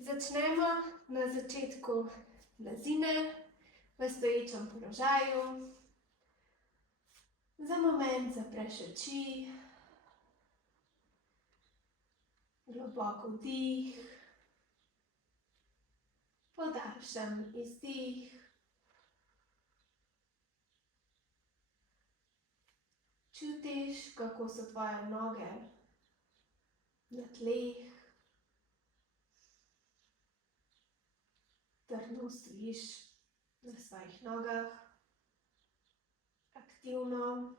Začnemo na začetku blazine v stoječem položaju. Za moment zapreš oči, globoko vdih, podaljšan izdih. Čutiš, kako so tvoje noge na tleh. Trdno stojiš na svojih nogah, aktivno.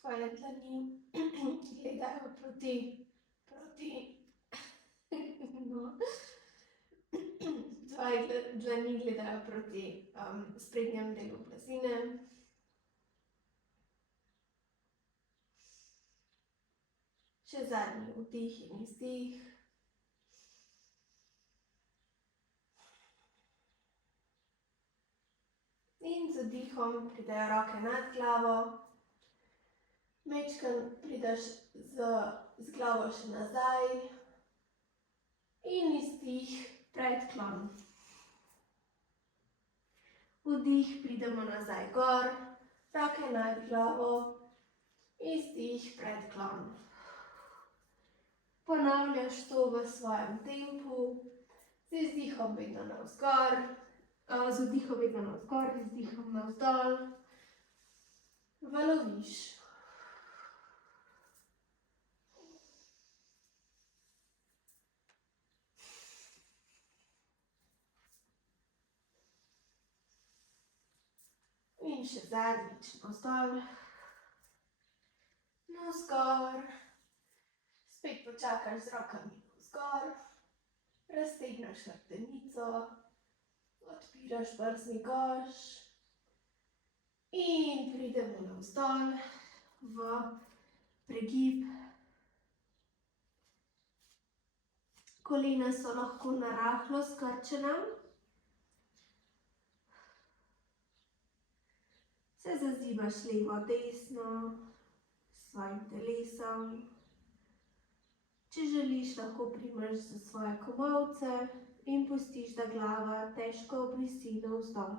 Tvoje dlani gledajo proti Tvoje dlani gledajo proti sprednjemu delu blazine. Še zadnji vdih in izdih. In z vdihom pridejo roke nad glavo. Majčkeno prideš z glavo še nazaj. In izdih, predklon. Vdih, pridemo nazaj gor, roke nad glavo. Izdih, predklon. Ponavljaš to v svojem tempu. Z izdihom vedno navzgor. Z vdihom vedno navzgor, z izdihom navzdol. Valoviš. In še zadnjič navzdol. Navzgor. Spet počakaš z rokami navzgor. Raztegneš hrbtenico. Odpiraš brzni koš in pridemo navzdol v pregib. Kolena so lahko narahlo skrčena. Se zazibaš levo, desno s svojim telesom. Če želiš, lahko primeš za svoje komolce in pustiš, da glava težko obvisi navzdol.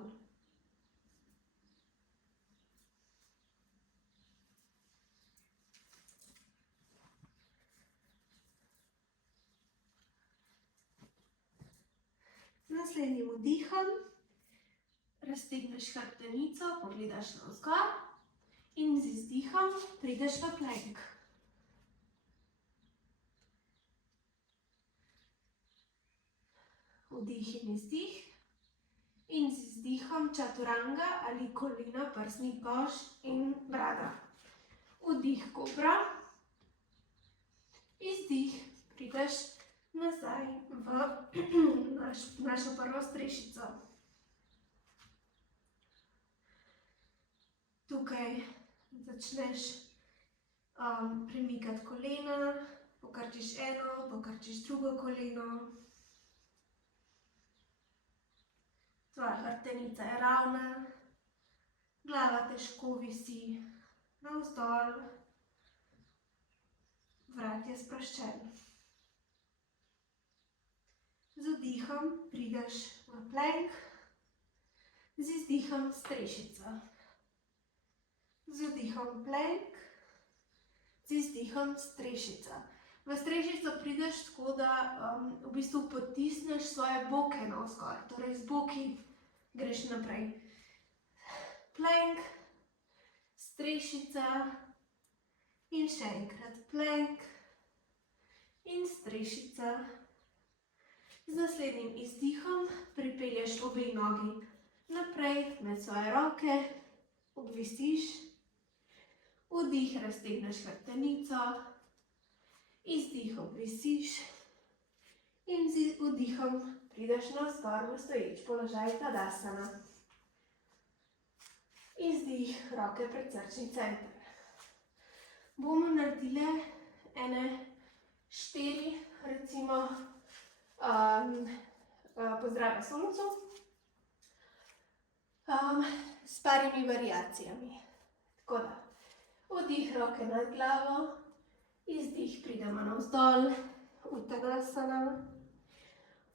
Z naslednjim vdihom raztegneš hrbtenico, pogledaš navzgor in z izdihom prideš v plank. Vdih in izdih. In z izdihom čaturanga ali kolena, prsni koš in brada. Vdih kobra. Izdih, prideš nazaj v našo prvo strešico. Tukaj začneš premikati kolena, pokrčiš eno, pokrčiš drugo koleno. Tvoja hrbtenica je ravna, glava težko visi navzdol, vrat je sproščen. Z vdihom prideš v plank, z izdihom strešica. Z vdihom plank, z izdihom strešica. V strešico prideš tako, da v bistvu potisneš svoje boke navzgor, torej z boki greš naprej. Plank, strešica in še enkrat plank in strešica. Z naslednjim izdihom pripelješ obe nogi naprej med svoje roke, obvisiš. Vdih, raztegneš hrbtenico. Izdih obvisiš in z vdihom prideš navzgor v stoječ položaj Tadasana. Izdih, roke pred srčni center. Bomo naredili ene 4, recimo, pozdrave soncu s parimi variacijami. Tako da, vdih, roke nad glavo. Izdih, pridemo navzdol, Uttanasana.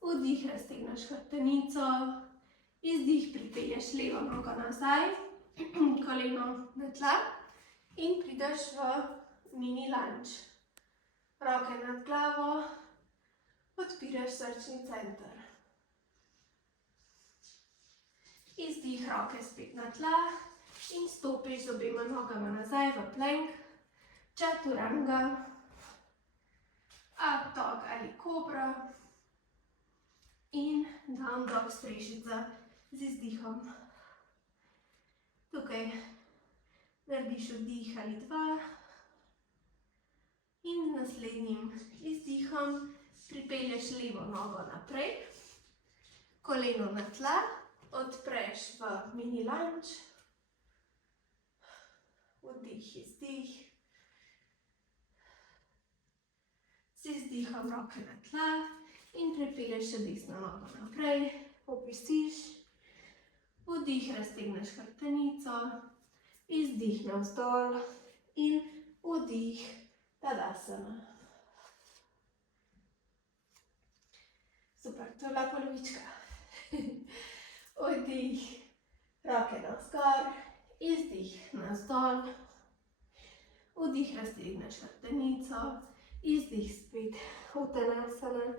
Vdih, raztegneš hrbtenico. Izdih, pripelješ levo nogo nazaj, koleno na tla in prideš v mini lunge. Roke nad glavo, odpiraš srčni center. Izdih, roke spet na tla in stopiš z obema nogama nazaj v plank, chaturanga, up dog ali kobra in down dog strešica z izdihom. Tukaj narediš vdih ali dva in z naslednjim izdihom pripelješ levo nogo naprej, koleno na tla, odpreš v mini lunge, vdih, izdih, z izdihom roke na tla in pripelješ še desno nogo naprej, opisiš, vdih, raztegneš hrbtenico, izdih navzdol in vdih, tadasana. Super, to je bila polovička. Vdih, roke navzgor, izdih navzdol, vdih, raztegneš hrbtenico, izdih spet uttanasana,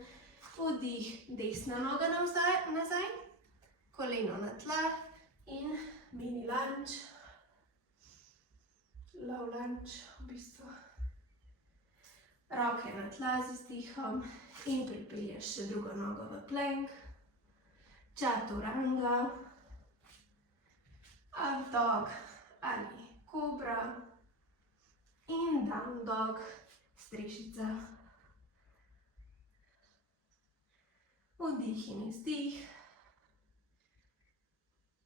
vdih, desna noga nazaj, koleno na tla in mini lunge, low lunge v bistvu. Roke na tla z izdihom in pripelješ še drugo nogo v plank, chaturanga, up dog ali kobra in down dog, strešica. Vdih in izdih.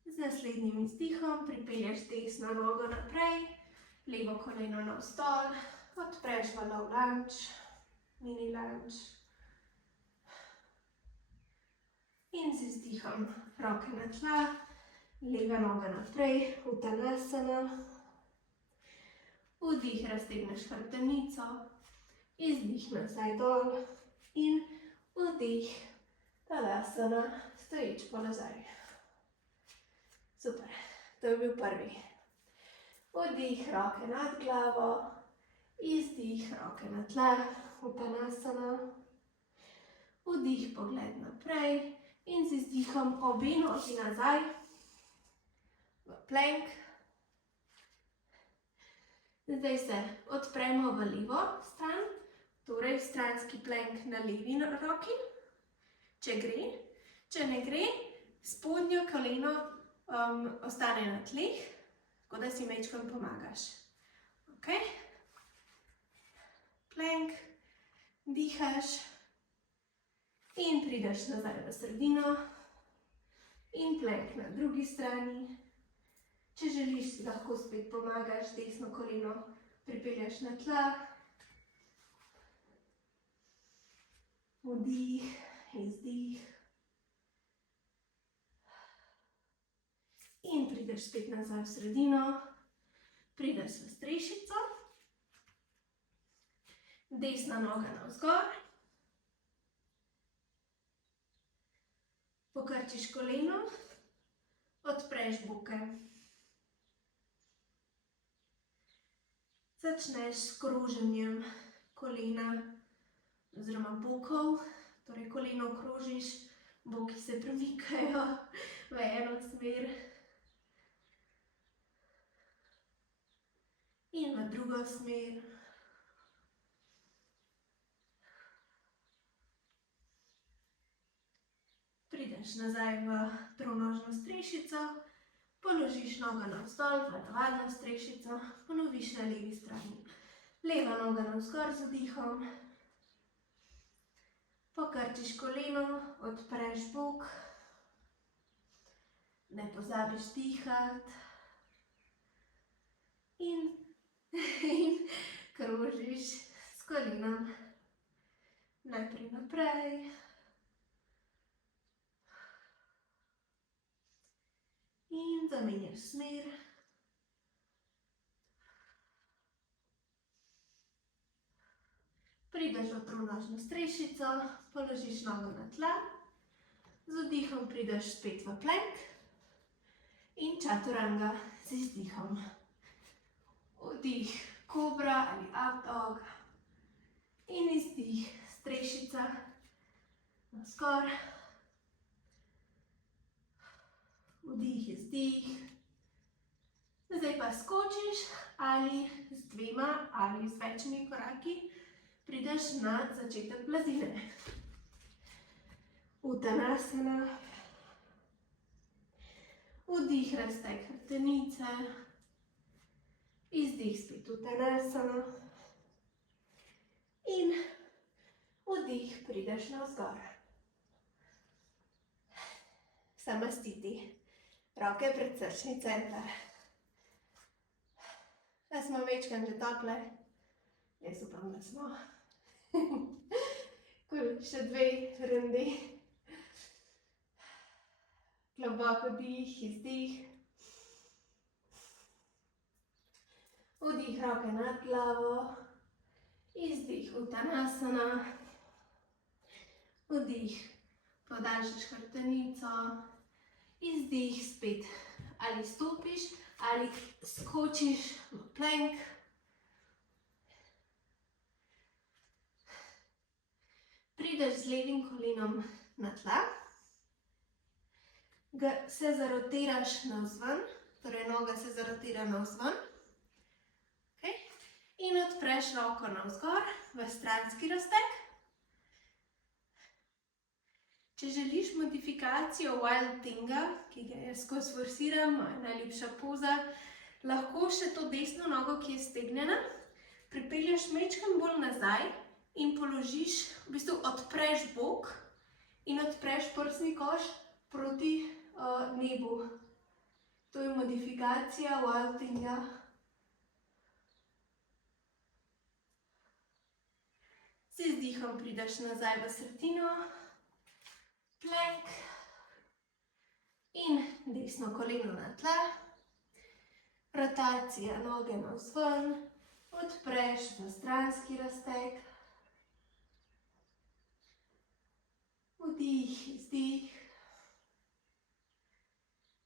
Z naslednjim izdihom pripelješ desno nogo naprej, levo koleno navzdol, odpreš v low lunge, mini lunge. In z izdihom roke na tla, leva noga naprej, uttanasana. Vdih, raztegneš hrbtenico, izdih nazaj dol in vdih, tadasana, stoječ položaj. Super, to je bil prvi. Vdih, roke nad glavo, izdih, roke na tla, uttanasana. Vdih, pogled naprej in z izdihom obe nogi nazaj v plank. Zdaj se odpremo v levo stran, torej stranski plank na levi roki, če gre. Če ne gre, spodnjo koleno ostane na tleh, tako da si majčkeno pomagaš. Ok? Plank, dihaš in prideš nazaj v sredino in plank na drugi strani. Če želiš, si lahko spet pomagaš, desno koleno pripelješ na tla. Vdih, izdih. In prideš spet nazaj v sredino. Prideš v strešico. Desna noga navzgor. Pokrčiš koleno. Odpreš boke. Začneš s kroženjem kolena oziroma bokov, torej koleno krožiš, boki se premikajo v eno smer in v drugo smer. Prideš nazaj v tronožno strešico, položiš nogo navzdol v navadno strešico, ponoviš na levi strani. Leva noga navzgor z vdihom. Pokrčiš koleno, odpreš bok. Ne pozabiš dihati. In krožiš s kolenom najprej naprej. In zamenjaš smer. Pri prideš v tronožno strešico, položiš nogo na tla, z vdihom prideš spet v plank in chaturanga z izdihom. Vdih kobra ali up dog in izdih strešica navzgor. Vdih, izdih. Zdaj pa skočiš ali z dvema ali z večjimi koraki prideš na začetek blazine. Uttanasana. Vdih, razteg hrbtenice. Izdih, spet Uttanasana. In vdih, prideš navzgor. Samastiti. Roke pred srčni center. Da smo večkrat že tople. Jaz upam, da smo. Še 2 rundi. Globoko dih, izdih. Vdih, roke nad glavo. Izdih, Uttanasana. Vdih, podaljšaš hrbtenico. Izdih, spet ali stopiš ali skočiš v plank. Prideš z levim kolenom na tla, se zarotiraš navzven, torej noga se zarotira navzven. In odpreš roko navzgor v stranski razteg. Če želiš modifikacijo Wild Thinga, ki ga jaz skozi forsiram, moja najljubša poza, lahko še to desno nogo, ki je stegnjena, pripelješ majčkeno bolj nazaj in položiš, v bistvu odpreš bok in odpreš prsni koš proti nebu. To je modifikacija Wild Thinga. Z izdihom prideš nazaj v sredino. Plank in desno koleno na tla, rotacija noge navzven, odpreš v stranski razteg, vdih, izdih,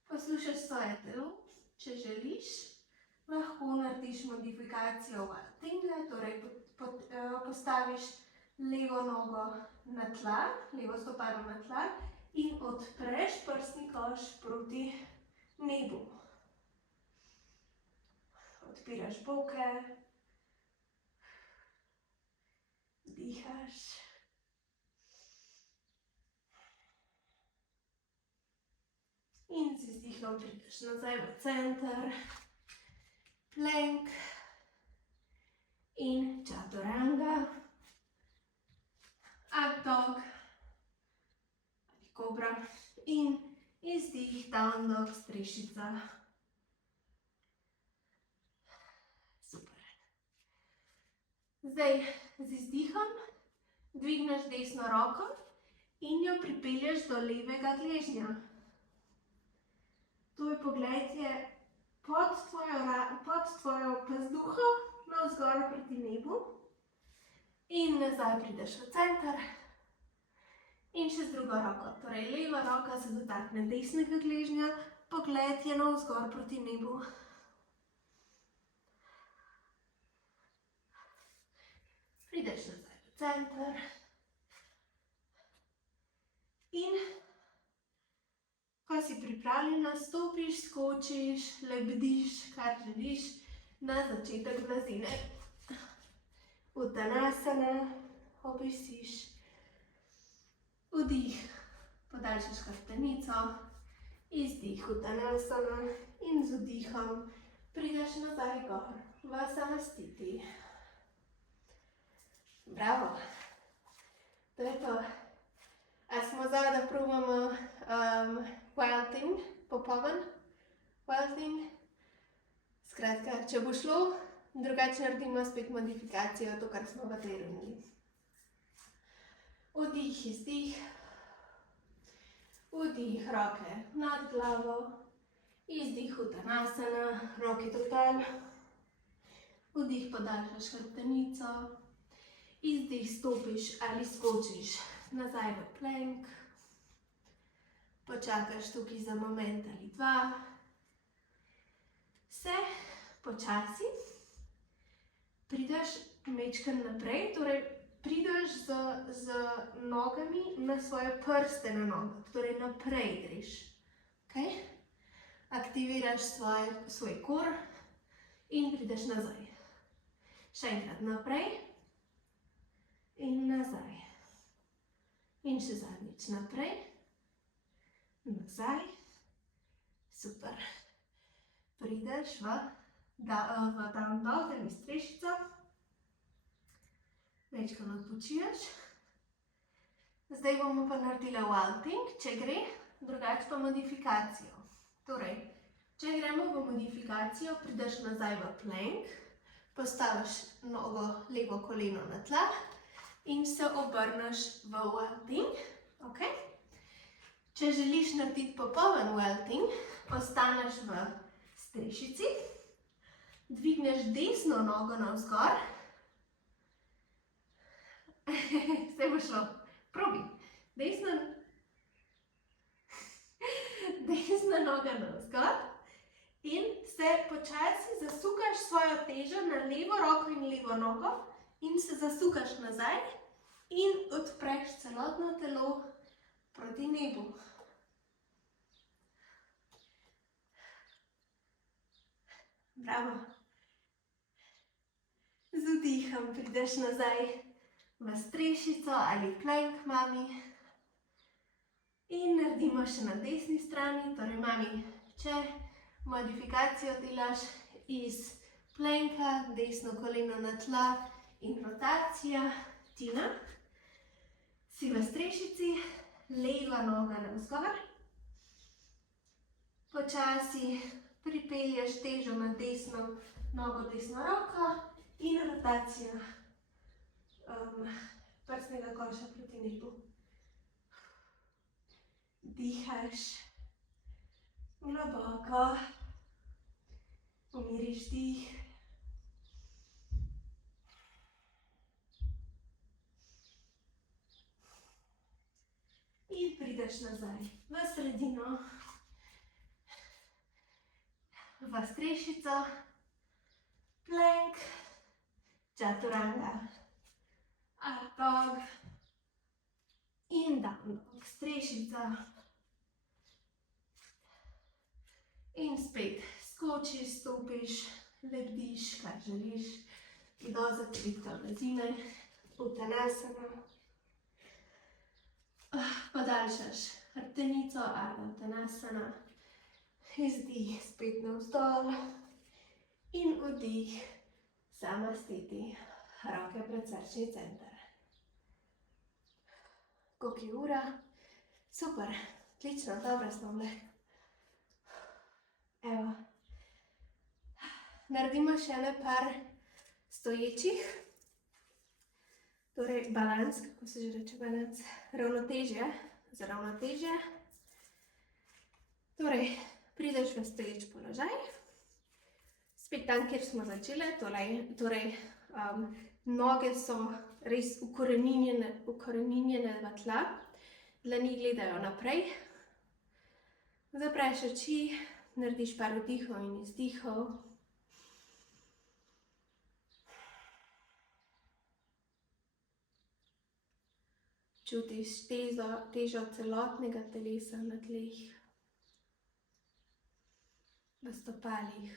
poslušaš svoje telo, če želiš, lahko narediš modifikacijo Wild Thinga, torej postaviš levo nogo na tla, levo stopalo na tla in odpreš prsni koš proti nebu. Odpiraš boke, dihaš. In z izdihom prideš nazaj v center, plank in chaturanga. Up dog ali kobra in izdih, down dog, strešica. Super. Zdaj z izdihom dvigneš desno roko in jo pripelješ do levega gležnja. Tvoj pogled je pod tvojo pazduho navzgor proti nebu. In nazaj prideš v center in še z drugo roko. Torej, leva roka se dotakne desnega gležnja, pogled je navzgor proti nebu. Prideš nazaj v center in ko si pripravljena, stopiš, skočiš, lebdiš, kar želiš, na začetek blazine. Uttanasana, obesiš, vdih, podaljšaš hrbtenico, izdih, Uttanasana in z vdihom prideš nazaj gor v samastiti. Bravo! To je to. A smo zdaj, da probamo Wild Thing, popoln Wild Thing. Skratka, če bo šlo, drugače naredimo spet modifikacijo, to, kar smo v tej rundi. Vdih, izdih. Vdih, roke nad glavo. Izdih, Uttanasana, roke do tal. Vdih, podaljšaš hrbtenico. Izdih stopiš ali skočiš nazaj v plank. Počakaš tukaj za moment ali dva. Se počasi prideš mečken naprej, torej prideš z nogami na svoje prste na nogah, torej naprej greš. Okay? Aktiviraš svoj core in prideš nazaj. Še enkrat naprej in nazaj. In še zadnjič naprej, nazaj. Super. Prideš v down dog, in strešico. Večkrat odpočiješ. Zdaj bomo pa naredili vaulting, če gre, drugače pa modifikacijo. Torej, če gremo v modifikacijo, prideš nazaj v plank, postaviš nogo, levo koleno na tla in se obrneš v vaulting. Okay? Če želiš narediti popoln vaulting, ostaneš v strešici, dvigneš desno nogo navzgor. Vse bo šlo. Probi. Desna noga navzgor in se počasi zasukaš svojo težo na levo roko in levo nogo in se zasukaš nazaj in odpreš celotno telo proti nebu. Bravo. Z vdihom prideš nazaj v strešico ali plank mami. In naredimo še na desni strani, torej mami, če modifikacijo delaš iz planka, desno koleno na tla in rotacija, Tina. Si v strešici, leva noga navzgor. Počasi pripelješ težo na desno nogo, desno roko in rotacija prsnega koša proti nebu. Dihaš globoko, umiriš dih. In prideš nazaj v sredino, v strešico, plank, chaturanga, up dog in down dog, strešica. In spet skočiš, stopiš, lebdiš, kar želiš, do zakritja blazine, uttanasana. Podaljšaš hrbtenico, Ardha Uttanasana. Izdih spet navzdol in vdih, Samastiti, roke pred srčni center. Koliko je ura? Super, odlično, dobro smo bile. Evo. Naredimo še ene par stoječih. Torej balans, kako se že reče balans? Ravnotežje, za ravnotežje. Torej, prideš v stoječ položaj. Spet tam, kjer smo začeli, torej noge so res ukoreninjene v tla, dlani gledajo naprej. Zapreš oči, narediš par vdihov in izdihov. Čutiš težo celotnega telesa na tleh, v stopalih.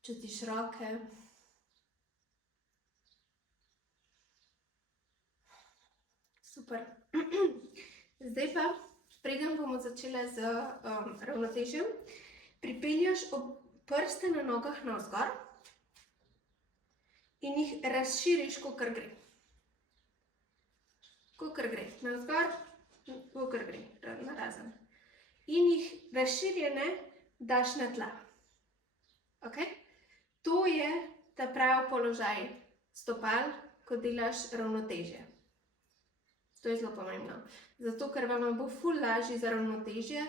Čutiš roke. Super. Zdaj pa, preden bomo začeli z ravnotežjem, pripeljaš prste na nogah navzgor in jih razširiš, kakor gre. Kakor gre. Navzgor, kakor gre. Narazen. In jih razširjene daš na tla. Ok? To je ta pravi položaj stopal, ko delaš ravnotežje. To je zelo pomembno. Zato, ker vam bo ful lažje za ravnotežje,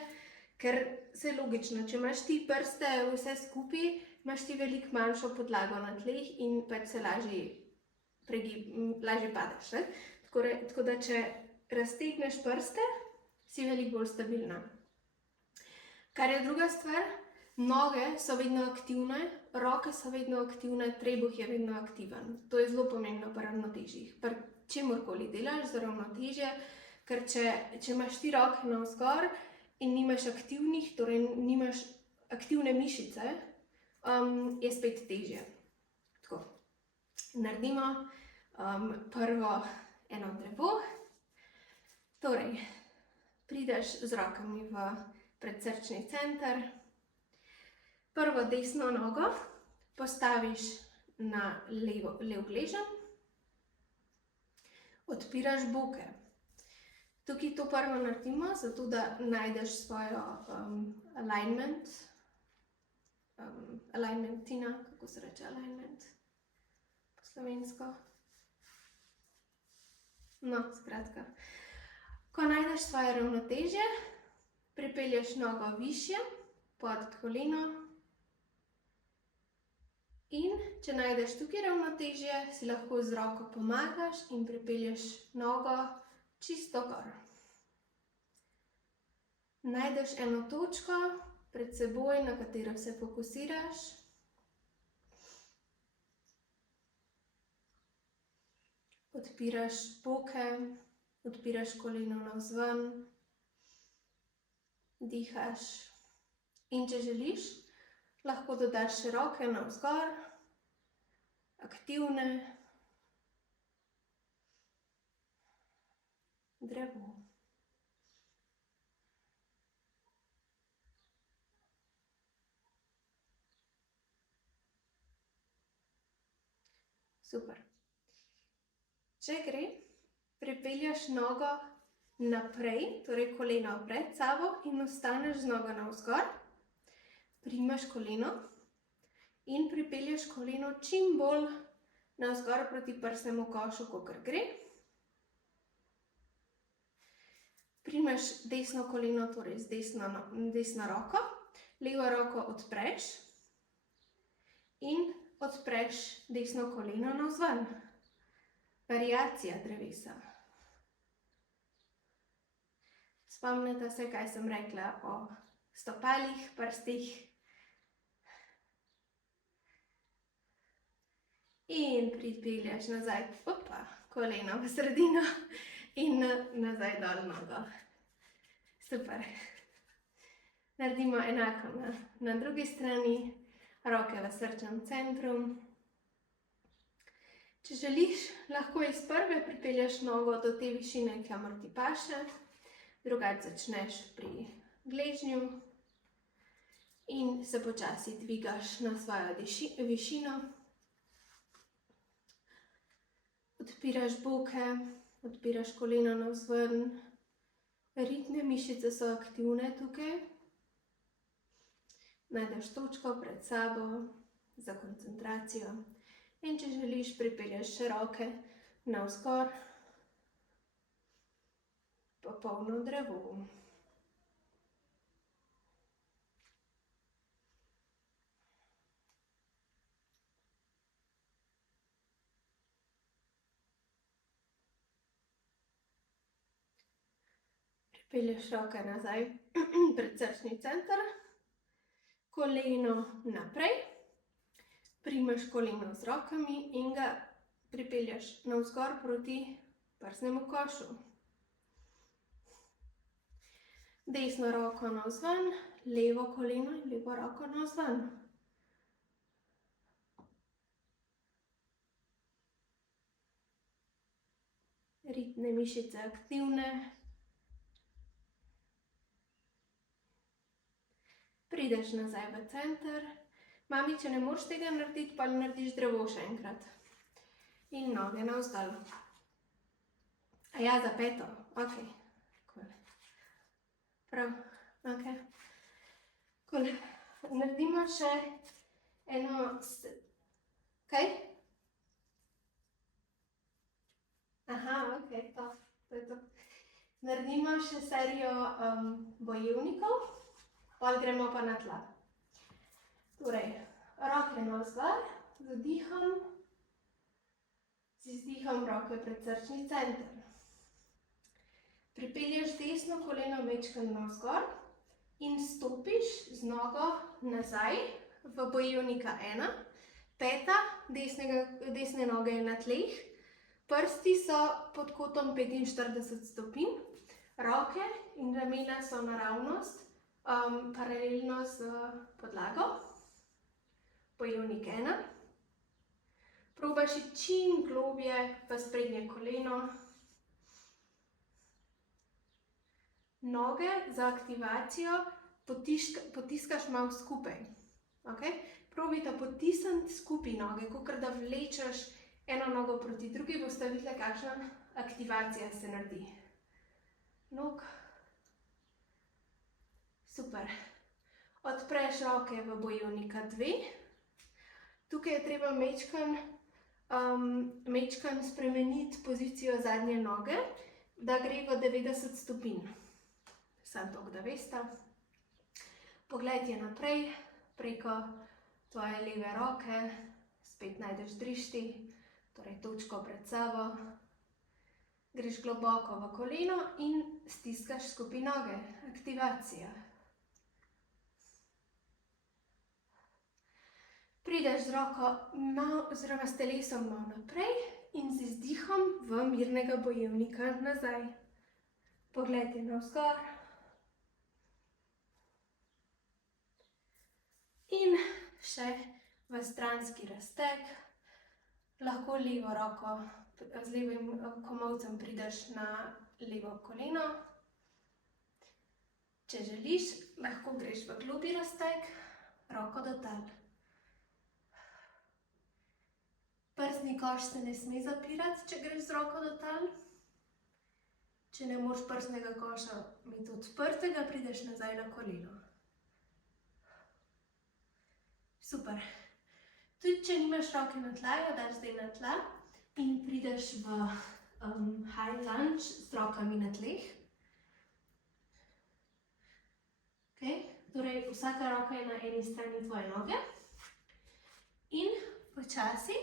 ker se je logično, če imaš ti prste vse skupaj, imaš ti veliko manjšo podlago na tleh in pač se lažje padeš. Ne? Tako da, če raztegneš prste, si veliko bolj stabilna. Kar je druga stvar, noge so vedno aktivne, roke so vedno aktivne, trebuh je vedno aktiven. To je zelo pomembno pri ravnotežjih. Pri čemurkoli delaš za ravnotežje, ker če imaš ti roke navzgor in nimaš aktivnih, torej nimaš aktivne mišice, je spet težje. Tako, naredimo prvo eno drevo. Torej, prideš z rokami v predsrčni center. Prvo desno nogo postaviš na lev gleženj. Odpiraš boke. Tukaj to prvo naredimo, zato da najdeš svojo alignment. Alignment, Tina, kako se reče alignment po slovensko? No, skratka. Ko najdeš svoje ravnotežje, pripelješ nogo višje pod koleno in če najdeš tukaj ravnotežje, si lahko z roko pomagaš in pripelješ nogo čisto gor. Najdeš eno točko pred seboj, na katero se fokusiraš. Odpiraš boke, odpiraš koleno navzven, dihaš in če želiš, lahko dodaš še roke navzgor, aktivne, drevo. Super. Če gre, pripelješ nogo naprej, torej koleno pred sabo in ostaneš z nogo navzgor, primaš koleno in pripelješ koleno čim bolj navzgor proti prsnemu košu, kakor gre. Primaš desno koleno, torej z desno roko, levo roko odpreš in odpreš desno koleno navzven. Variacija drevesa. Spomnite se, kaj sem rekla o stopalih, prstih. In pripelješ nazaj, koleno v sredino in nazaj dol nogo. Super. Naredimo enako na drugi strani, roke v srčnem centru. Če želiš, lahko iz prve pripelješ nogo do te višine, kamor ti paše, drugače začneš pri gležnju in se počasi dvigaš na svojo višino. Odpiraš boke, odpiraš koleno navzven, ritne mišice so aktivne tukaj. Najdeš točko pred sabo za koncentracijo. In če želiš, pripelješ še roke navzgor, popolno drevo. Pripelješ roke nazaj pred srčni center, koleno naprej. Primaš koleno z rokami in ga pripelješ navzgor proti prsnemu košu. Desno roko navzven, levo koleno in levo roko navzven. Ritne mišice aktivne. Prideš nazaj v center. Mami, če ne moreš tega narediti, pa narediš drevo še enkrat. In noge navzdol. A ja, za peto. Ok. Cool. Prav. Ok. Cool. Naredimo še eno... Kaj? Aha, ok, to je to. Naredimo še serijo bojevnikov, potem gremo pa na tla. Torej, roke navzgor, z vdihom, z izdihom roke pred srčni center. Pripelješ desno koleno majčkeno navzgor in stopiš z nogo nazaj v bojevnika 1. Peta desne noge je na tleh, prsti so pod kotom 45 stopinj, roke in ramena so naravnost, paralelno z podlago. Bojevnik 1. Probaš iti čim globje v sprednje koleno. Noge za aktivacijo potiskaš malo skupaj. Okay? Probajte potisniti skupaj noge, kakor da vlečeš eno nogo proti drugi, boste videli, kakšna aktivacija se naredi. Nog. Super. Odpreš roke v bojevnika 2. Tukaj je treba majčkeno spremeniti pozicijo zadnje noge, da gre v 90 stopinj. Samo toliko, da veste. Pogled je naprej, preko tvoje leve roke, spet najdeš drišti, torej točko pred sabo. Greš globoko v koleno in stiskaš skupaj noge, aktivacija. Prideš z roko oziroma s telesom malo naprej in z izdihom v mirnega bojevnika nazaj. Pogled je navzgor. In še v stranski razteg. Lahko levo roko, z levim komolcem prideš na levo koleno. Če želiš, lahko greš v globlji razteg, roko do tal. Prsni koš se ne sme zapirati, če greš z roko do tal. Če ne moreš prsnega koša imeti odprtega, prideš nazaj na koleno. Super. Tudi če nimaš roke na tla, jo daš zdaj na tla in prideš v high lunge z rokami na tleh. Torej, vsaka roka je na eni strani tvoje noge. In počasi,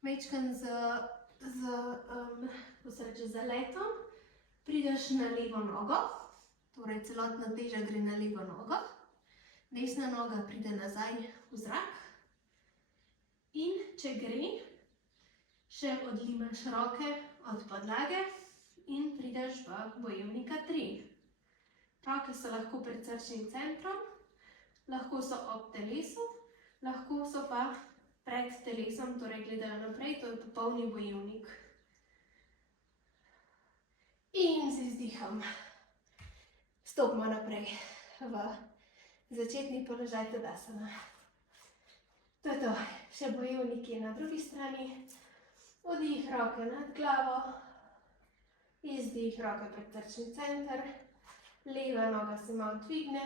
majčkeno z zaletom, prideš na levo nogo, torej celotna teža gre na levo nogo. Desna noga pride nazaj v zrak in če gre, še odlimaš roke od podlage in prideš v bojevnika 3. Roke so lahko pred srčnim centrom, lahko so ob telesu, lahko so pa pred telesom, torej gledajo naprej, to je popolni bojevnik. In z izdihom stopimo naprej v začetni položaj Tadasana. To je to, še bojevnik je na drugi strani. Vdih, roke nad glavo, izdih, roke pred srčni center, leva noga se malo dvigne,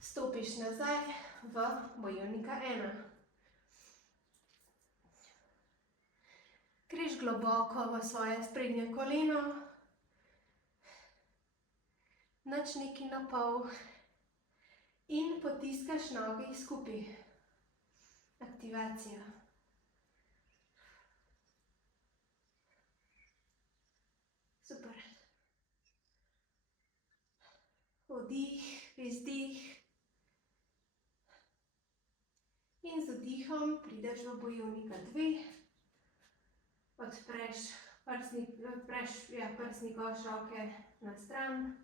stopiš nazaj v bojevnika 1. Greš globoko v svoje sprednje koleno, nič nekaj na pol. In potiskaš noge skupaj. Aktivacija. Super. Vdih, izdih. In z vdihom prideš v bojevnika 2. Odpreš prsni koš roke na stran.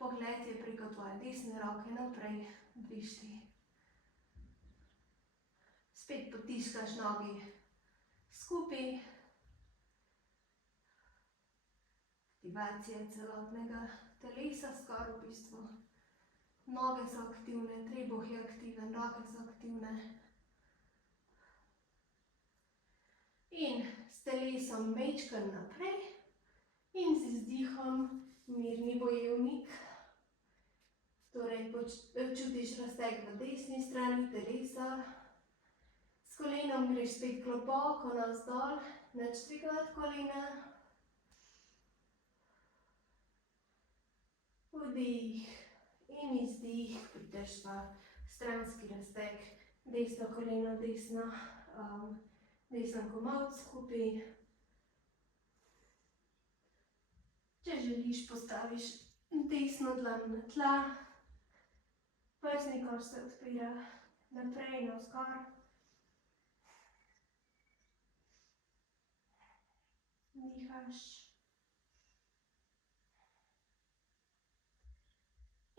Pogled je preko tvoje desne roke naprej, dvišti. Spet potiskaš nogi skupaj. Aktivacija celotnega telesa, skoraj v bistvu. Noge so aktivne, trebuh je aktiven, roke so aktivne. In s telesom majčkeno naprej in z izdihom mirni bojevnik. Torej, čutiš razteg v desni strani telesa. S kolenom greš spet globoko navzdol, nič dvigovati kolena. Vdih in izdih, prideš v stranski razteg, desno koleno, desen komolec skupaj. Če želiš, postaviš desno dlan na tla, prsni koš se odpira naprej, navzgor. Dihaš.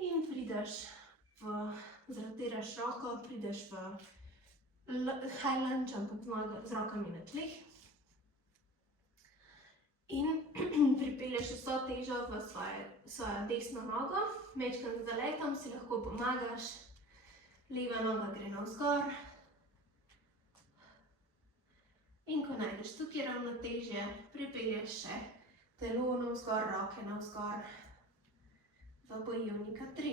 In prideš zrotiraš roko, prideš v high lunge, ampak z rokami na tleh. In pripelješ vso težo v svojo desno nogo, majčkeno z zaletom si lahko pomagaš, leva noga gre navzgor. In ko najdeš tukaj ravnotežje, pripelješ še telo navzgor, roke navzgor v bojevnika 3.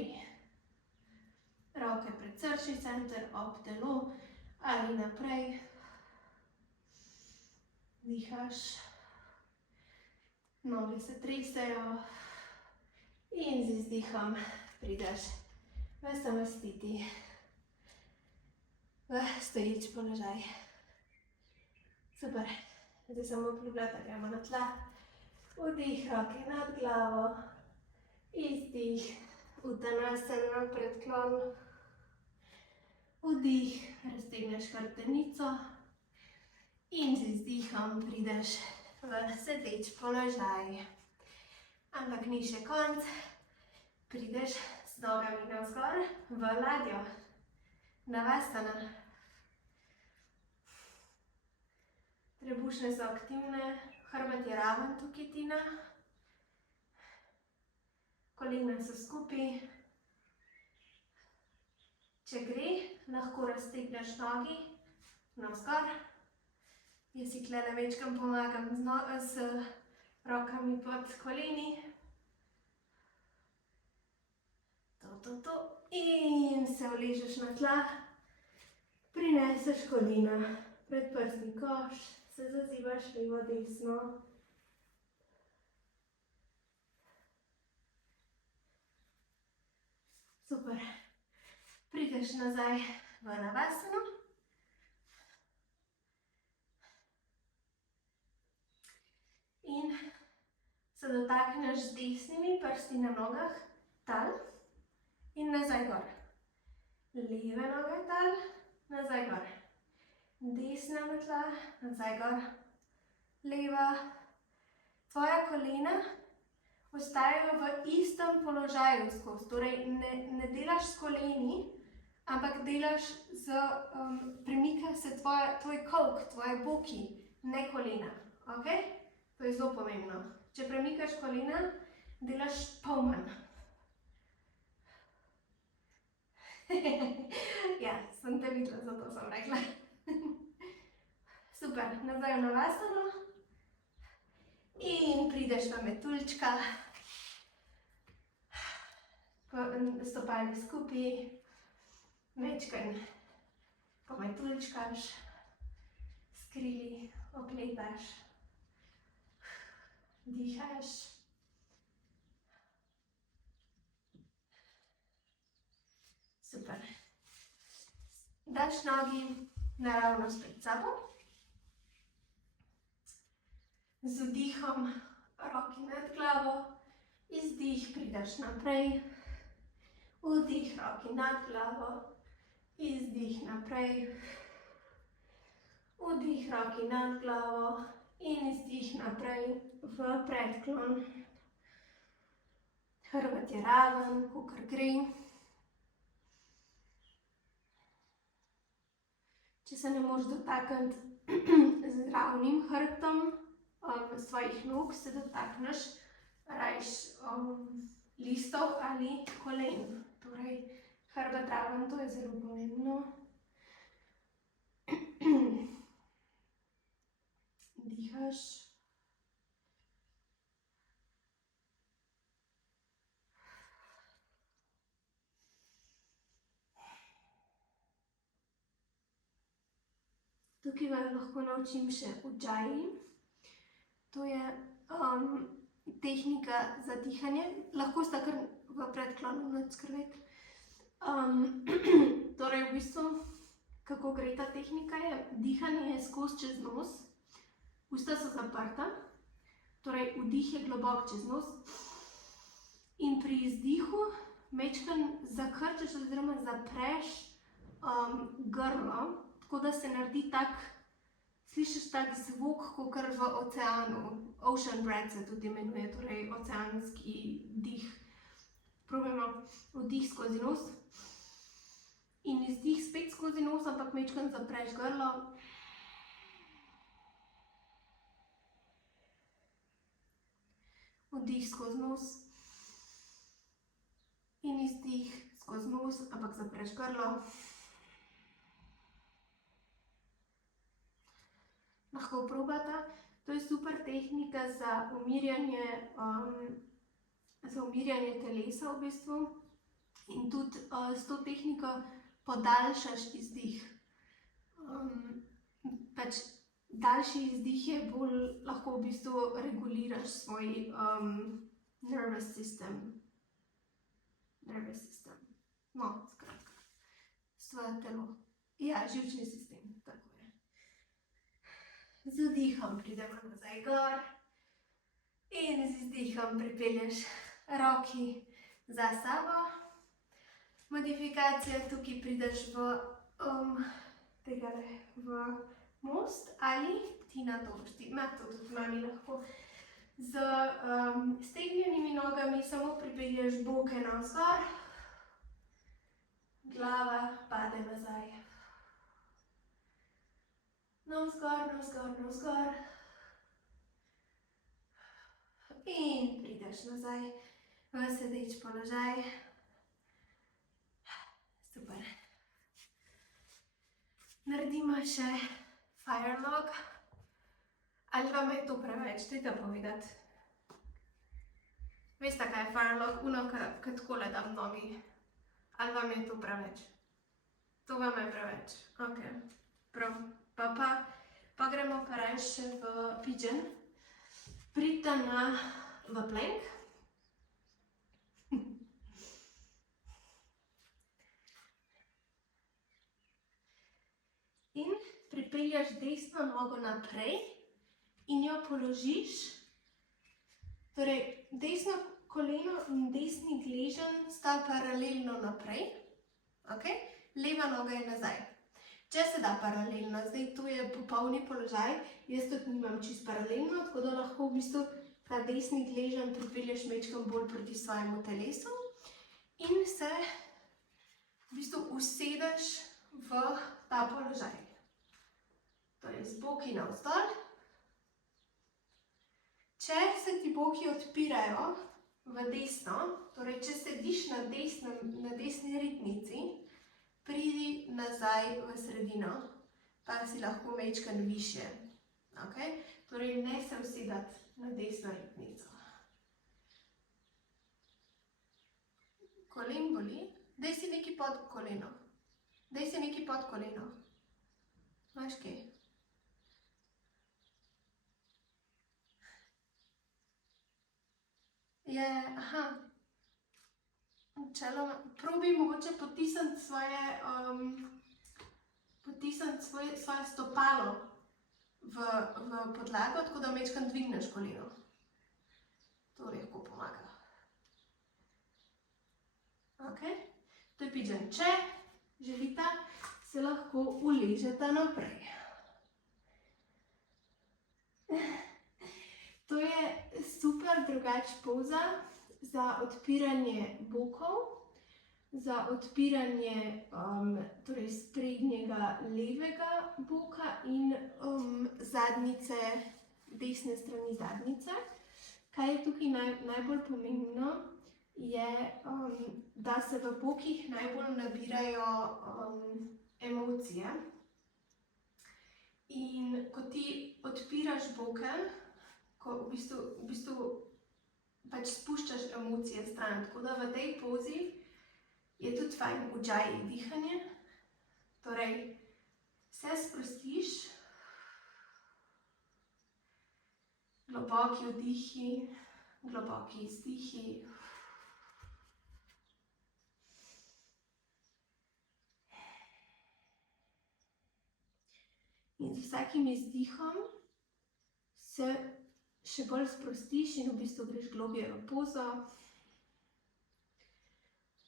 Roke pred srčni center, ob telo ali naprej. Dihaš. Noge se tresejo. In z izdihom prideš v samostiti, v stoječ položaj. Super. Zdaj samo pogleda, gremo na tla. Vdih, roke nad glavo. Izdih, Uttanasana, predklon. Vdih, raztegneš hrbtenico. In z izdihom prideš v sedeč položaj. Ampak ni še konc. Prideš z nogami navzgor v ladjo. Navasana. Trebušne so aktivne, hrbet je raven tukaj tina. Kolena so skupaj. Če gre, lahko raztegneš nogi navzgor. Jaz si tukaj majčkeno pomagam z rokami pod koleni. In se uležeš na tla. Prineseš kolena pred prsni koš. Se zazivaš levo, desno. Super. Prideš nazaj v navasano. In se dotakneš z desnimi prsti na nogah tal in nazaj gor. Leve noge tal, nazaj gor. Desna na tla, nazaj gor. Leva. Tvoja kolena ostajajo v istem položaju skozi. Torej ne delaš s koleni, ampak delaš premika se tvoj kolk, tvoje boki, ne kolena. Ok? To je zelo pomembno. Če premikaš kolena, delaš pol manj. Ja, sem te videla, zato sem rekla. Super, nazaj v navasano. In prideš v metuljčka. Stopali skupaj. Majčkeno pometuljčkaš. S krili opletaš. Dihaš. Super. Daš nogi naravnost pred sabo. Z vdihom roki nad glavo. Izdih, prideš naprej. Vdih, roki nad glavo. Izdih naprej. Vdih, roki nad glavo. In izdih naprej v predklon. Hrbet je raven, kakor gre. Če se ne moreš dotakniti z ravnim hrbtom svojih nog, se dotakneš rajš listov ali kolen. Torej, hrbet raven, to je zelo pomembno. Dihaš. Tukaj vas lahko naučim še Ujjayi. To je tehnika za dihanje. Lahko sta kar v predklonu, nič skrbeti. Torej v bistvu, kako gre ta tehnika je, dihanje je skozi čez nos, usta so zaprta, torej vdih je globok čez nos in pri izdihu majčkeno zakrčeš oziroma zapreš grlo, tako da se naredi tak, slišiš tak zvok, kakor v oceanu, ocean breath se tudi imenuje, torej oceanski dih. Probajmo vdih skozi nos in izdih spet skozi nos, ampak majčkeno zapreš grlo. Vdih skozi nos in izdih skozi nos, ampak zapreš grlo. Lahko probata. To je super tehnika za umirjanje telesa v bistvu. In tudi s to tehniko podaljšaš izdih. Pač daljši izdih je bolj lahko v bistvu reguliraš svoj nervous system. No, skratka, svoje telo. Ja, živčni sistem, tako je. Z vdihom pridemo nazaj gor in z izdihom pripelješ roki za sabo. Modifikacija, tukaj prideš v most ali ti na to boš, to tudi mami lahko. Z stegnjenimi nogami samo pripelješ boke navzgor, glava pade nazaj. Navzgor. In prideš nazaj v sedeč položaj. Super. Naredimo še fire log. Ali vam je to preveč? Dajte povedati. Veste, kaj je fire log? Uno, ko takole dam nogi. Ali vam je to preveč? To vam je preveč. Ok. Prav. Pa gremo pa raje še v pigeon. Pridite v plank. In pripeljaš desno nogo naprej in jo položiš. Torej, desno koleno in desni gleženj sta paralelno naprej. Okay? Leva noga je nazaj. Če se da paralelno, zdaj to je popolni položaj, jaz tudi nimam čisto paralelno, tako da lahko v bistvu ta desni gleženj pripelješ majčkeno bolj proti svojemu telesu in se v bistvu usedeš v ta položaj. Torej, z boki navzdol. Če se ti boki odpirajo v desno, torej če sediš na desni ritnici, pridi nazaj v sredino, pa si lahko majčkeno višje. Okay? Torej, ne se usedati na desno ritnico. Kolen boli, daj si nekaj pod koleno. Znaš kaj? Probi mogoče potisniti svoje stopalo v podlago, tako da majčkeno dvigneš koleno. To lahko pomaga. Ok? To je pigeon. Če želite, se lahko uležete naprej. To je super drugač poza za odpiranje bokov, za odpiranje torej sprednjega levega boka in zadnjice, desne strani zadnjice. Kaj je tukaj najbolj pomembno, je, da se v bokih najbolj nabirajo emocije. In ko ti odpiraš boke, ko v bistvu pač spuščaš emocije stran, tako da v tej pozi je tudi fajn ujjayi dihanje. Torej, se sprostiš, globoki vdihi, globoki izdihi. z vsakim izdihom se še bolj sprostiš in v bistvu greš globje v pozo.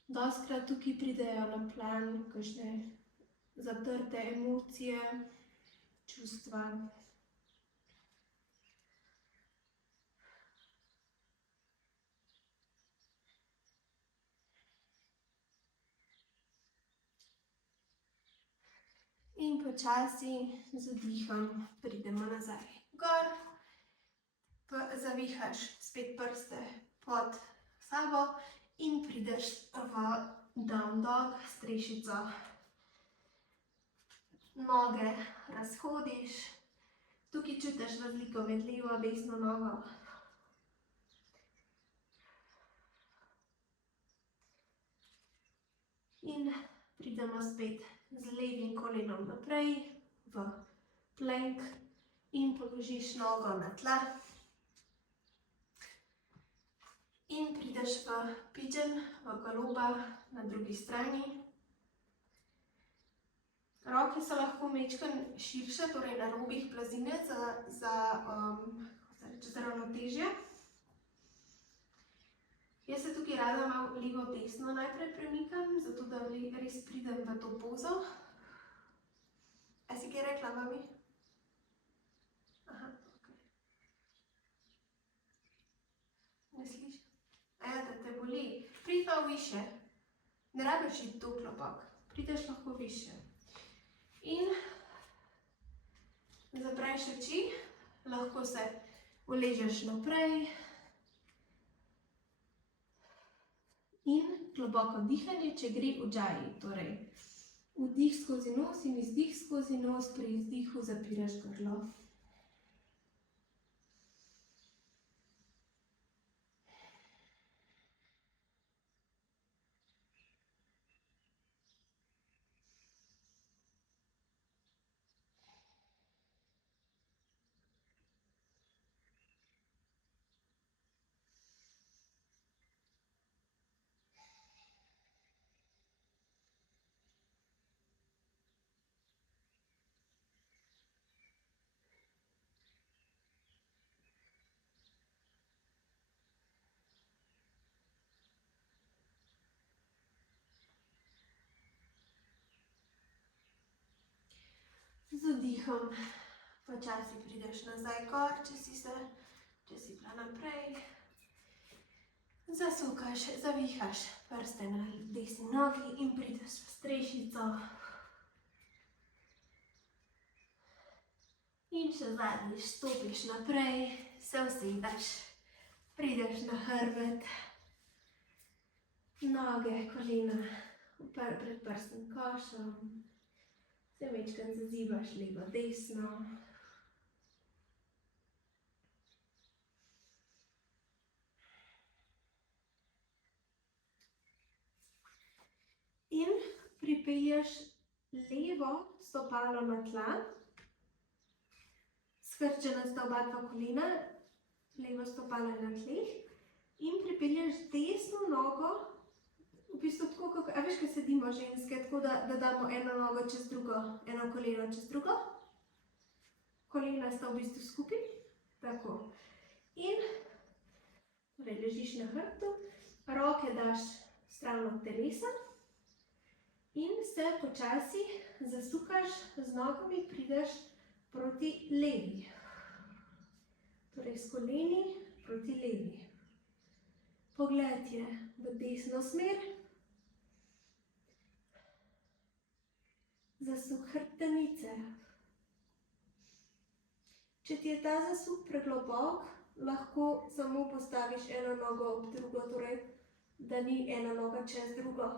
Dostikrat tukaj pridejo na plan kakšne zatrte emocije, čustva. In počasi z vdihom pridemo nazaj gor. Zavihaš spet prste pod sabo in prideš v down dog, strešico. Noge razhodiš. Tukaj čutiš razliko med levo in desno nogo. In pridemo spet z levim kolenom naprej v plank in položiš nogo na tla. In prideš v pigeon, v goloba na drugi strani. Roke so lahko majčkeno širše, torej na robih blazine za ravnotežje. Jaz se tukaj rada malo levo-desno najprej premikam, zato da res pridem v to pozo. A si kaj rekla, mami? Aha, ok. Ne slišim? Da te boli. Pridi malo više. Ne rabiš iti toliko globoko. Prideš lahko više. In zapreš oči, lahko se uležeš naprej. In globoko dihanje, če gre ujjayi, torej vdih skozi nos in izdih skozi nos, pri izdihu zapiraš grlo. Z vdihom počasi prideš nazaj gor, če si bila naprej. Zasukaš, zavihaš prste na desni nogi in prideš v strešico. In še zadnjič stopiš naprej, se usedeš, prideš na hrbet, noge, kolena pred prsnim košem. Se majčkeno zazibaš levo, desno. In pripelješ levo stopalo na tla. Skrčena sta oba dva kolena, levo stopalo na tleh. In pripelješ desno nogo, v bistvu tako, kako, a veš, kaj sedimo ženske, tako da damo eno nogo čez drugo, eno koleno čez drugo. Kolena sta v bistvu skupaj, tako. In torej ležiš na hrbtu, roke daš stran od telesa in se počasi zasukaš z nogami, prideš proti levi. Torej s koleni proti levi. Pogled je v desno smer. Zasuk hrbtenice. Če ti je ta zasuk preglobok, lahko samo postaviš eno nogo ob drugo, torej da ni ena noga čez drugo.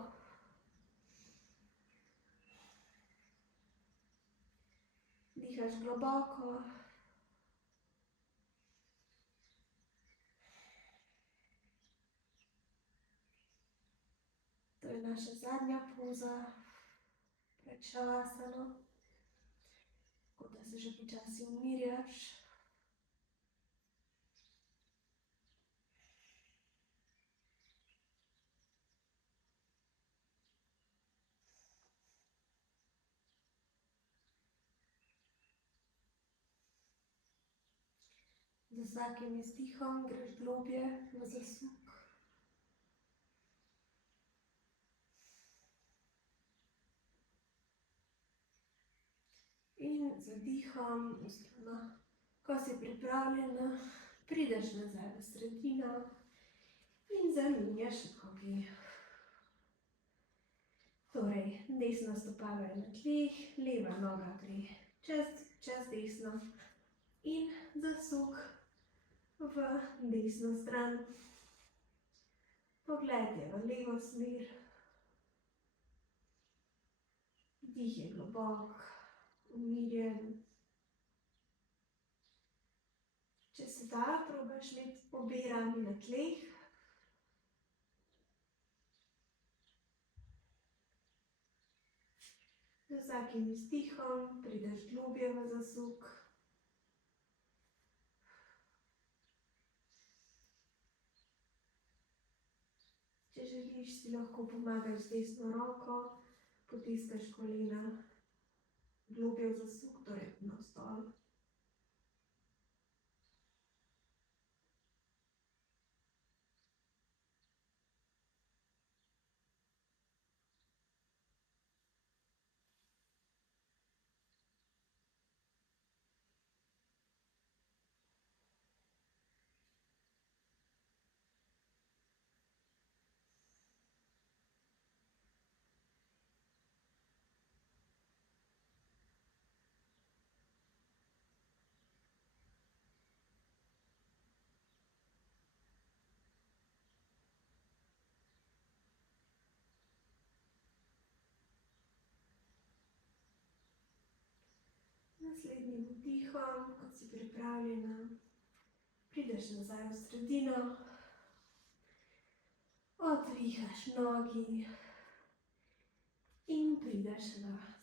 Dihaš globoko. To je naša zadnja poza pred šavasano, tako da se že počasi umirjaš. Z vsakim izdihom greš globje v zasuk. In z vdihom, oziroma, ko si pripravljena, prideš nazaj v sredino in zamenjaš nogi. Torej, desno stopalo je na tleh, leva noga gre čez desno in zasuk v desno stran. Pogled je v levo smer. Dih je globok, umirjen. Če se da, probaš imeti obe rami na tleh. Z vsakim izdihom prideš globje v zasuk. Če želiš, si lahko pomagaš z desno roko, potiskaš kolena globje v zasuk, torej navzdol. Naslednjim vdihom, ko si pripravljena, prideš nazaj v sredino, odvihaš nogi in prideš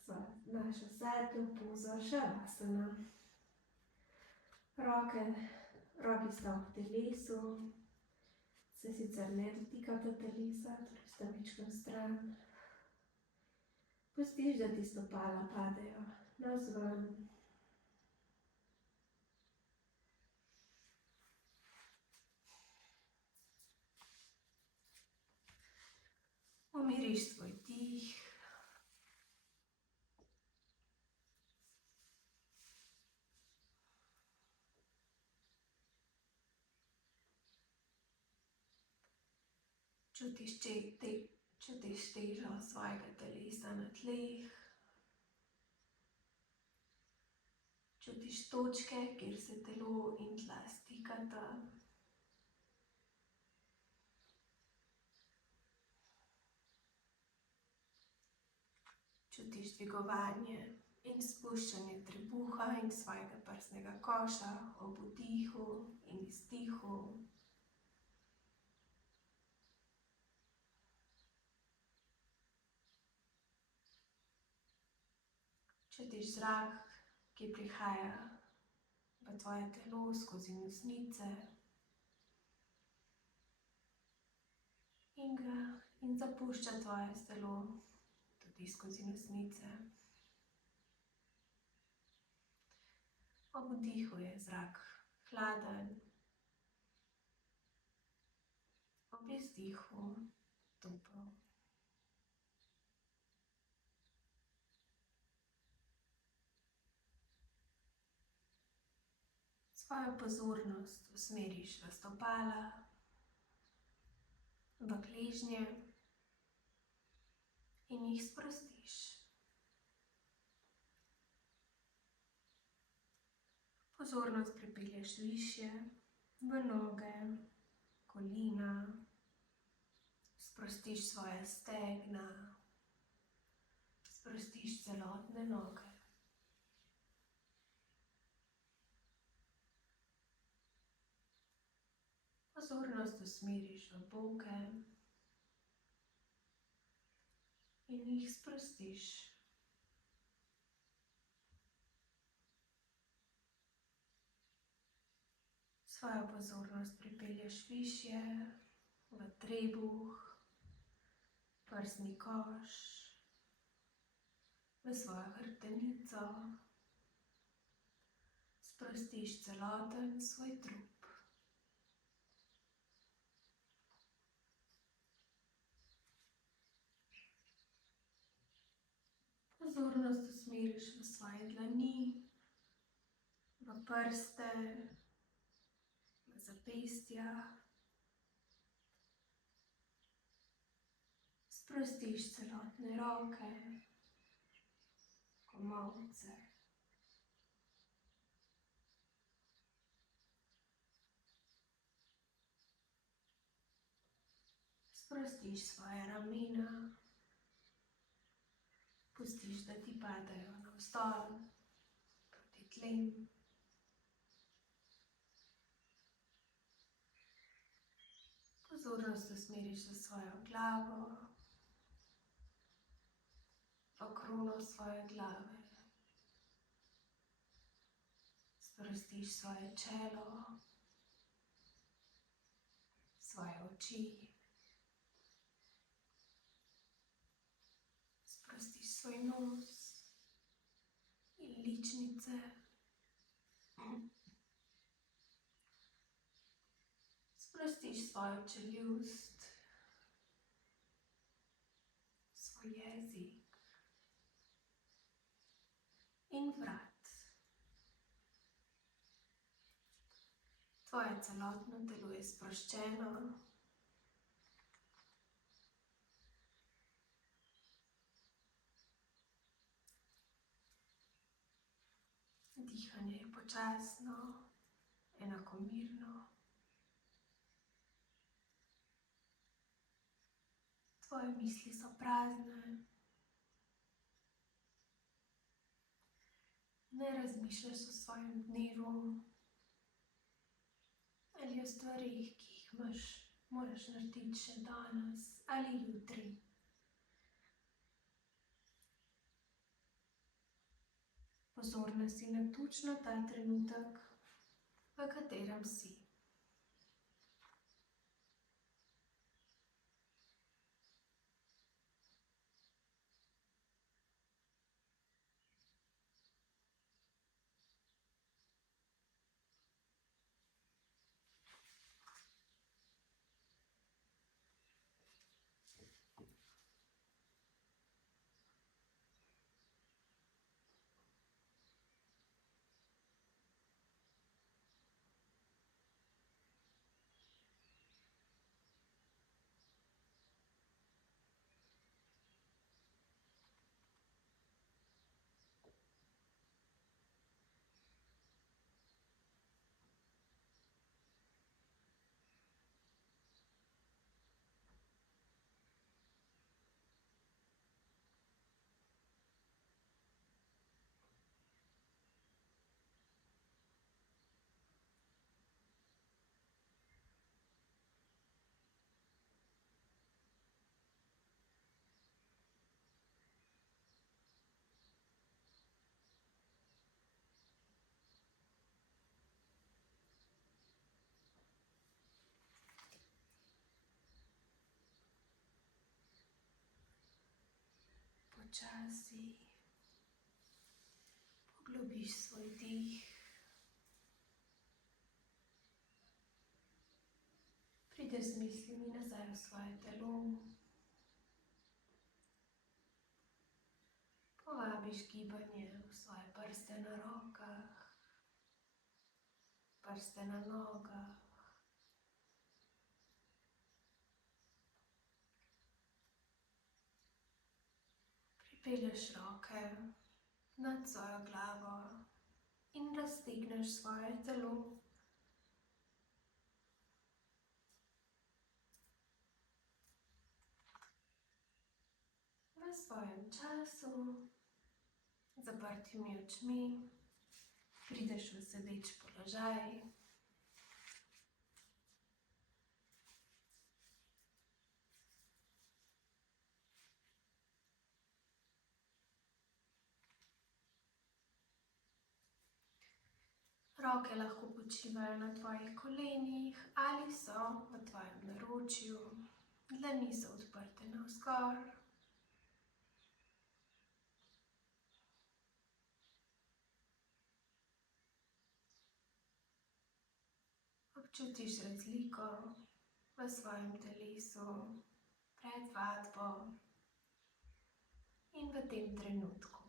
v našo sedmo pozo šavasana. Roki sta v telesu, se sicer ne dotikata telesa, torej sta mičkeno stran. Pustiš, da ti stopala padejo navzven. Umiriš svoj dih. Čutiš težo svojega telesa na tleh. Čutiš točke, kjer se telo in tla stikata. Čutiš dvigovanje in spuščanje trebuha in svojega prsnega koša ob vdihu in izdihu. Čutiš zrak, ki prihaja v tvoje telo skozi nosnice in zapušča tvoje telo tudi skozi nosnice. Ob vdihu je zrak hladen, ob izdihu topel. Svojo pozornost usmeriš v stopala, v gležnje in jih sprostiš. Pozornost pripelješ višje, v noge, kolena, sprostiš svoje stegna, sprostiš celotne noge. Pozornost usmeriš v boke in jih sprostiš. Svojo pozornost pripelješ višje, v trebuh, prsni koš, v svojo hrbtenico. Sprostiš celoten svoj trup. Pozornost usmeriš v svoje dlani, v prste, v zapestja. Sprostiš celotne roke, komolce. Sprostiš svoje ramena. Pustiš, da ti padajo navzdol, proti tlem. Pozornost usmeriš v svojo glavo, v krono svoje glave. Sprostiš svoje čelo, svoje oči. Sprostiš svoj nos in ličnice. Sprostiš svojo čeljust, svoj jezik in vrat. Tvoje celotno telo je sproščeno. Dihanje je počasno, enakomerno. Tvoje misli so prazne. Ne razmišljaš o svojem dnevu ali o stvarih, ki jih moraš narediti še danes ali jutri. Pozorna si na točno ta trenutek, v katerem si. Počasi poglobiš svoj dih. Prideš z mislimi nazaj v svoje telo. Povabiš gibanje v svoje prste na rokah, prste na nogah. Pripelješ roke nad svojo glavo in raztegneš svoje telo. V svojem času, zaprtimi očmi, prideš v sedeč položaj. Roke lahko počivajo na tvojih kolenih ali so v tvojem naročju. Dlani so odprte navzgor. Počutiš razliko v svojem telesu pred vadbo in v tem trenutku.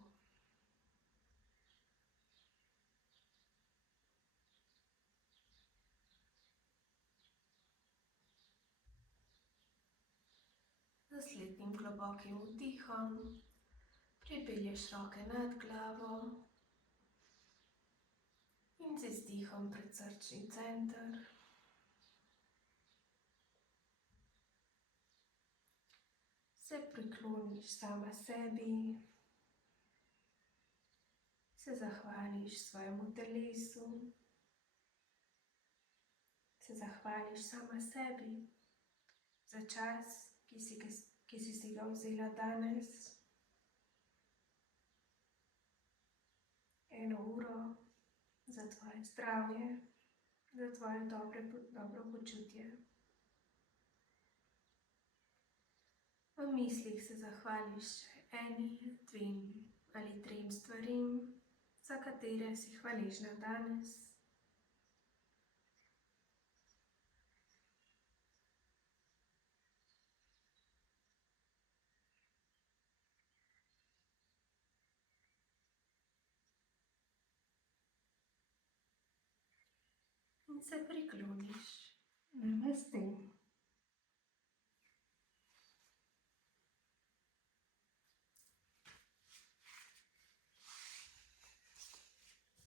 Z naslednjim globokim vdihom pripelješ roke nad glavo in z izdihom pred srčni center. Se prikloniš sama sebi, se zahvališ svojemu telesu, se zahvališ sama sebi za čas, ki si si ga vzela danes, 1 uro za tvoje zdravje, za tvoje dobro počutje. V mislih se zahvališ 1, 2 ali 3 stvarim, za katere si hvaležna danes. In se prikloniš